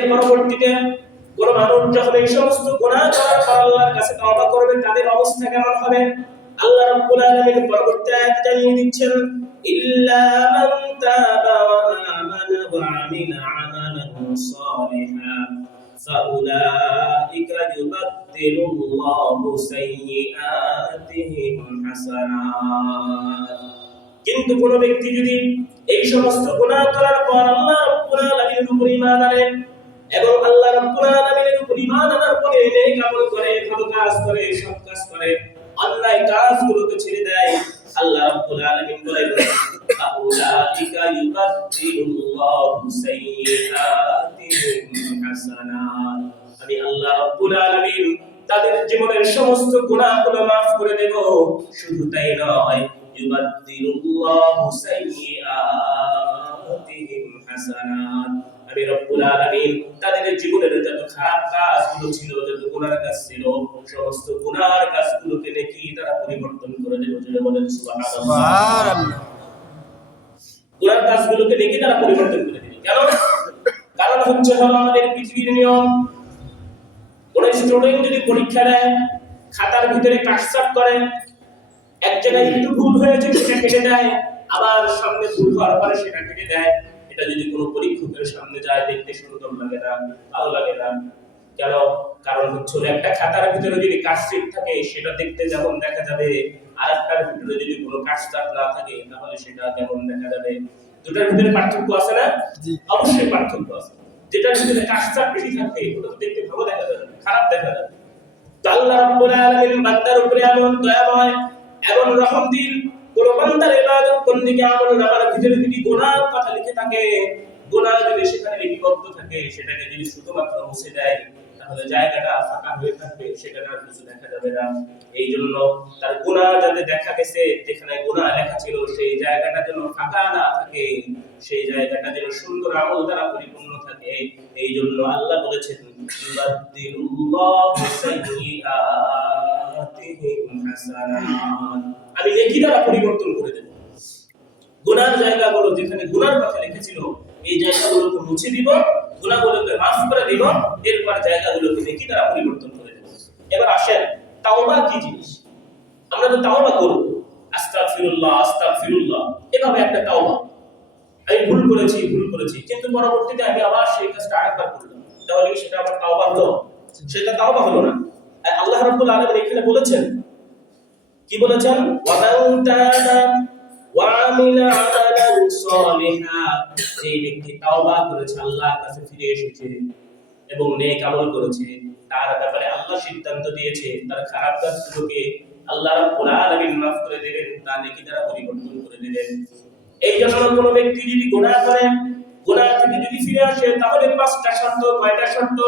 এর পরবর্তীতে কোন মানুষ যখন এই সমস্ত গুনাহ করার পর আল্লাহর কাছে তওবা করবে তাদের অবস্থা কেমন হবে আল্লাহ রাব্বুল আলামিন পরবর্তী আয়াতে জানিয়ে দিচ্ছেন ইল্লা মান তাবা ওয়া আমানা ওয়া আমিলা আমালান সালিহান ফাউলাইকা ইউবাদদিলুল্লাহু সাইয়্যাতিহিম হাসানাত। কিন্তু কোন ব্যক্তি যদি এই সমস্ত গুনাহ করার পর আল্লাহ রাব্বুল আলামিনের উপর ঈমান আনে এবং আল্লাহ রাব্বুল আলামিনের উপর ঈমান আনার পরে নেক আমল করে, ভালো কাজ করে, সৎ কাজ করে, অন্যায় কাজগুলোকে ছেড়ে দেয়, আল্লাহ রাব্বুল আলামিন বলেন ফাউলাইকা ইউবাদদিলুল্লাহু সাইয়্যাতিহিম হাসানাত। আমি আল্লাহ রাব্বুল আলামিন তাদের জীবনের সমস্ত গুনাহগুলো maaf করে দেব। শুধু তাই নয়, ইউবাদদিলুল্লাহু সাইয়্যাতিহিম হাসানাত। আমি রব্বুল আলামিন তাদের জীবনের যত খারাপ কাজগুলো ছিল, যত গুনার কাজ ছিল, সমস্ত গুনার কাজগুলোকে নেকি দ্বারা পরিবর্তন করে দেব। জোরে বলেন সুবহানাল্লাহ। গুনার কাজগুলোকে নেকি দ্বারা পরিবর্তন করে দেব। কেন? কারণ হচ্ছে হলো আমাদের পৃথিবীর নিয়ম। কোন স্টুডেন্ট যদি পরীক্ষা দেয়, খাতার ভিতরে কাটছাট করে, এক জায়গায় একটু ভুল হয়েছে সেটা কেটে দেয়, আবার সামনে ভুল হওয়ার পরে সেটা কেটে দেয়। এটা যদি কোনো পরীক্ষকের সামনে যায় দেখতে সুন্দর লাগে না, ভালো লাগে না। কেন? কারণ হচ্ছে একটা খাতার ভিতরে যদি কাটছাট থাকে সেটা দেখতে যেমন দেখা যাবে, আর একটার ভিতরে যদি কোনো কাটছাট না থাকে তাহলে সেটা কেমন দেখা যাবে। দুটার ভিতরে পার্থক্য আছে না? অবশ্যই পার্থক্য আছে। যেটার ভিতরে কাটছাট বেশি থাকে ওটা তো দেখতে ভালো দেখা যাবে, খারাপ দেখা যাবে। তো আল্লাহ রাব্বুল আলামিন বান্দার উপরে এমন দয়াময়, এমন রহমদিল, কোন বান্দার ইবাদত বন্দেগী আমল নামার ভিতরে যদি গুনাহর কথা লিখে থাকে, গুনাহ যদি সেখানে লিপিবদ্ধ থাকে, সেটাকে যদি শুধুমাত্র মুছে দেয় তাহলে জায়গাটা ফাঁকা হয়ে থাকবে, সেখানে আর কিছু দেখা যাবে না। এই জন্য তার গুনাহ যাতে দেখা গেছে, যেখানে গুনাহ লেখা ছিল সেই জায়গাটা যেন ফাঁকা না থাকে, সেই জায়গাটা যেন সুন্দর আমল দ্বারা পরিপূর্ণ থাকে। এই জন্য আল্লাহ বলেছেন ইউবাদদিলুল্লাহু সাইয়্যাতিহিম হাসানাত। আমি নেকি দ্বারা পরিবর্তন করে দেব। গুনার জায়গাগুলো যেখানে গুনার কথা লিখেছিল এই জায়গাগুলোকে মুছে দিব, গুনাহগুলোকে maaf করে দিব, এরপর জায়গাগুলোকে নেকি দ্বারা পরিবর্তন করে দেব। এবার আসেন তাওবা কি জিনিস? আমরা তো তাওবা করব, আস্তাগফিরুল্লাহ আস্তাগফিরুল্লাহ, এভাবে একটা তাওবা। আমি ভুল করেছি, কিন্তু পরবর্তীতে আমি আবার সেই কাজটা আরেকবার করলাম, তাহলে কি সেটা আমার তাওবা হলো? সেটা তাওবা হলো না। আর আল্লাহ রাব্বুল আলামিন এখানে বলেছেন, কি বলেছেন? ওয়া মান তাবা ওয়া আমিলা আমালান সালিহা। এই ব্যক্তি তাওবা করেছে, আল্লাহর কাছে ফিরে এসেছে এবং নেক আমল করেছে, তার ব্যাপারে আল্লাহ সিদ্ধান্ত দিয়েছে তার খারাপ কাজগুলোকে আল্লাহ রাব্বুল আলামিন maaf করে দেবেন, তা নেকি দ্বারা পরিবর্তন করে দেবেন। এই জন্য কোন ব্যক্তি যদি গুনাহ করে, গুনাহ থেকে যদি ফিরে আসে তাহলে পাঁচটা শর্ত। কয়টা শর্ত?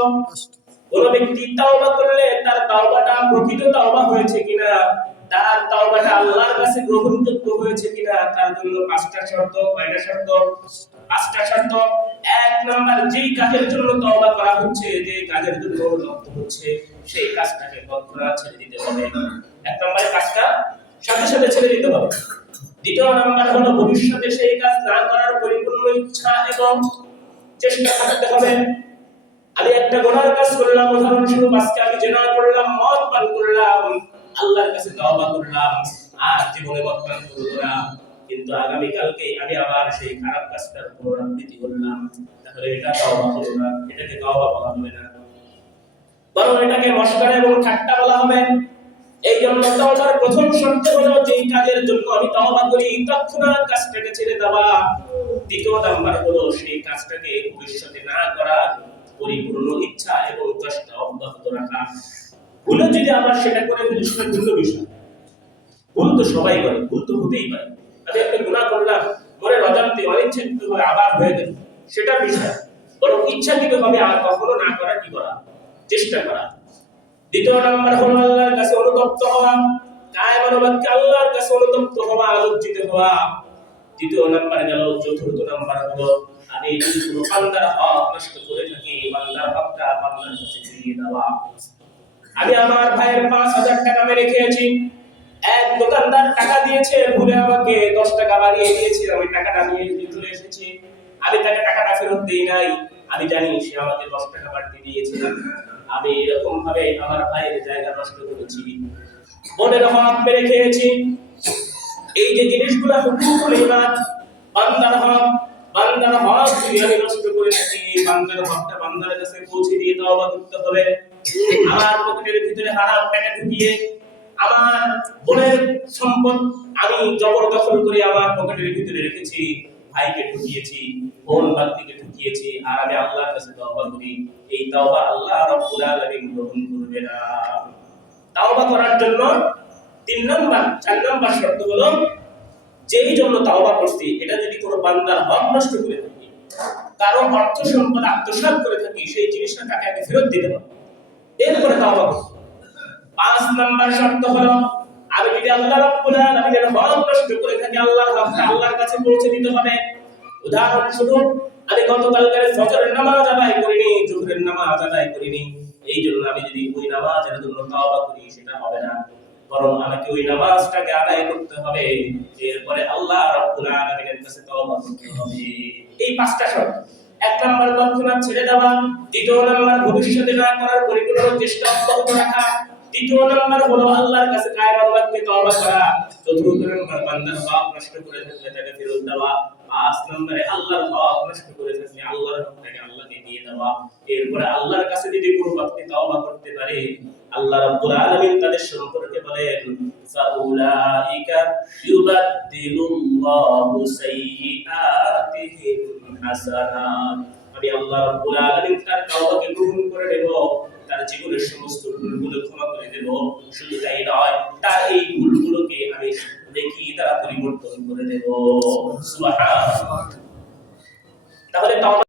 কোন ব্যক্তি তাওবা করলে তার তাওবাটা প্রকৃত তাওবা হয়েছে কিনা, তার তাওবাটা আল্লাহর কাছে গ্রহণযোগ্য হয়েছে কিনা, তার জন্য পাঁচটা শর্ত। কয়টা শর্ত? পাঁচটা শর্ত। এক নাম্বার, যেই কাজের জন্য তওবা করা হচ্ছে, যে কাজের জন্য অনুতপ্ত হচ্ছে, সেই কাজটাকে তৎক্ষণাৎ ছেড়ে দিতে হবে। এক নম্বরে কাজটা সাথে সাথে ছেড়ে দিতে হবে। দ্বিতীয় নাম্বার হলো ভবিষ্যতে সেই কাজ না করার পরিপূর্ণ ইচ্ছা এবং চেষ্টা থাকতে হবে। আমি একটা গুনার কাজ করলাম, উদাহরণস্বরূপ আজকে আমি জিনা করলাম, মদ পান করলাম, আল্লাহর কাছে তওবা করলাম, আর জীবনে মদ পান করব না, কিন্তু আগামী কালকে আমি আবার সেই খারাপ কাজটার পুনরাবৃত্তি করলাম, তাহলে এটা তওবা হলো না, এটাকে তওবা বলা হবে না, বরং এটাকে মশকরা এবং ঠাট্টা বলা হবে। এই জন্য তওবার প্রথম শর্ত হলো যেই কাজের জন্য আমি তওবা করি তৎক্ষণাৎ কাজটাকে ছেড়ে দেওয়া। দ্বিতীয় নাম্বার হলো সেই কাজটাকে ভবিষ্যতে না করার পরিপূর্ণ ইচ্ছা এবং চেষ্টা অব্যাহত রাখা। ভুলে যদি আমরা সেটা করে ফেলি সেটা ভিন্ন বিষয়। ভুল তো সবাই করে, ভুল তো হতেই পারে। আমি একটা গুনাহ করলাম, মনের অজান্তে অনিচ্ছাকৃতভাবে আবার হয়ে গেল, সেটা বিষয়। বরং ইচ্ছাকৃতভাবে আর কখনো না করা কি করা, চেষ্টা করা। দ্বিতীয় নাম্বার হলো আল্লাহর কাছে অনুতপ্ত হওয়া, কায়মান বাক্যে আল্লাহর কাছে অনুতপ্ত হওয়া, লজ্জিত হওয়া। তৃতীয় নাম্বার গেল। চতুর্থ নাম্বার হলো আমি যদি কোনো বান্দার হক নষ্ট করে থাকি, বান্দার হকটা বান্দার কাছে ফিরিয়ে দেওয়া। আমি আমার ভাইয়ের 5000 টাকা মেরে খেয়েছি, এক দোকানদার টাকা দিয়েছে, ভুলে আমাকে 10 টাকা বাড়িয়ে দিয়েছে, আমি টাকাটা নিয়ে চলে এসেছি, আমি তাকে টাকাটা ফেরত দেই নাই, আমি জানি সে আমাকে 10 টাকা বাড়তি দিয়েছে, আমি এরকম ভাবে আমার ভাইয়ের জায়গা নষ্ট করেছি, বোনের হক মেরে খেয়েছি। এই যে জিনিসগুলো হুকুকুল ইবাদ, বান্দার হক যদি আমি নষ্ট করে থাকি, বান্দার হকটা বান্দার কাছে পৌঁছে দিয়ে তওবা করতে হবে। আমার পকেটের ভিতরে হারাম টাকা ঢুকিয়ে আমার বোনের সম্পদ আমি জবরদখল করে আমার পকেটের ভিতরে রেখেছি, ভাইকে ঢুকিয়েছি, বোন বাগনিকে ঢুকিয়েছি, আর আমি আল্লাহর কাছে তওবা করি, এই তওবা আল্লাহ রাব্বুল আলামিন গ্রহণ করবে না। তওবা করার জন্য 4 নম্বর শর্ত হলো, যেই জন্য তওবা করছি এটা যদি কোনো বান্দার হক নষ্ট করে থাকি, কারো অর্থ সম্পদ আত্মসাৎ করে থাকি, সেই জিনিসটা তাকে আগে ফেরত দিতে হবে, এরপরে তওবা করতে হবে। 5 নম্বর শর্ত হলো, আমি যদি আল্লাহ রাব্বুল আলামিনের হক নষ্ট করে থাকি, আল্লাহর হকটা আল্লাহর কাছে পৌঁছে দিতে হবে। উদাহরণস্বরূপ, আমি গতকালকের ফজরের নামাজ আদায় করিনি, জোহরের নামাজ আদায় করিনি, এই জন্য আমি যদি ওই নামাজের জন্য তওবা করি সেটা হবে না, বরং আমাকে ওই নামাজটাকে আদায় করতে হবে, এরপরে আল্লাহ রাব্বুল আলামিনের কাছে তওবা করতে হবে। এই 5টা শর্ত। 1 নম্বর তৎক্ষণাৎ ছেড়ে দেওয়া, 2 নম্বর ভবিষ্যতে না করার পরিকল্পনা চেষ্টা অব্যাহত রাখা, 3 নম্বর হলো আল্লাহর কাছে কায়মান বাক্যে তওবা করা, 4 নম্বর বান্দার হক নষ্ট করে থাকলে তাকে ফেরত দেওয়া, 5 নম্বরে আল্লাহর হক নষ্ট করে থাকলে আল্লাহর হকটাকে আল্লাহকে দিয়ে দেওয়া। এরপরে আল্লাহর কাছে যদি কোনো ব্যক্তি তওবা করতে পারে, আল্লাহ রাব্বুল আলামিন তাদের সম্পর্কে বলেন, ফাউলাইকা ইউবাদদিলুল্লাহু সাইয়্যাতিহিম হাসানাত। আমি আল্লাহ রাব্বুল আলামিন তার তওবাকে গ্রহণ করে নেব, তার জীবনের সমস্ত ভুলগুলো ক্ষমা করে দেব। শুধু তাই নয়, তার এই ভুলগুলোকে আমি নেকি দ্বারা পরিবর্তন করে দেব। সুবহানাল্লাহ। তাহলে তওবা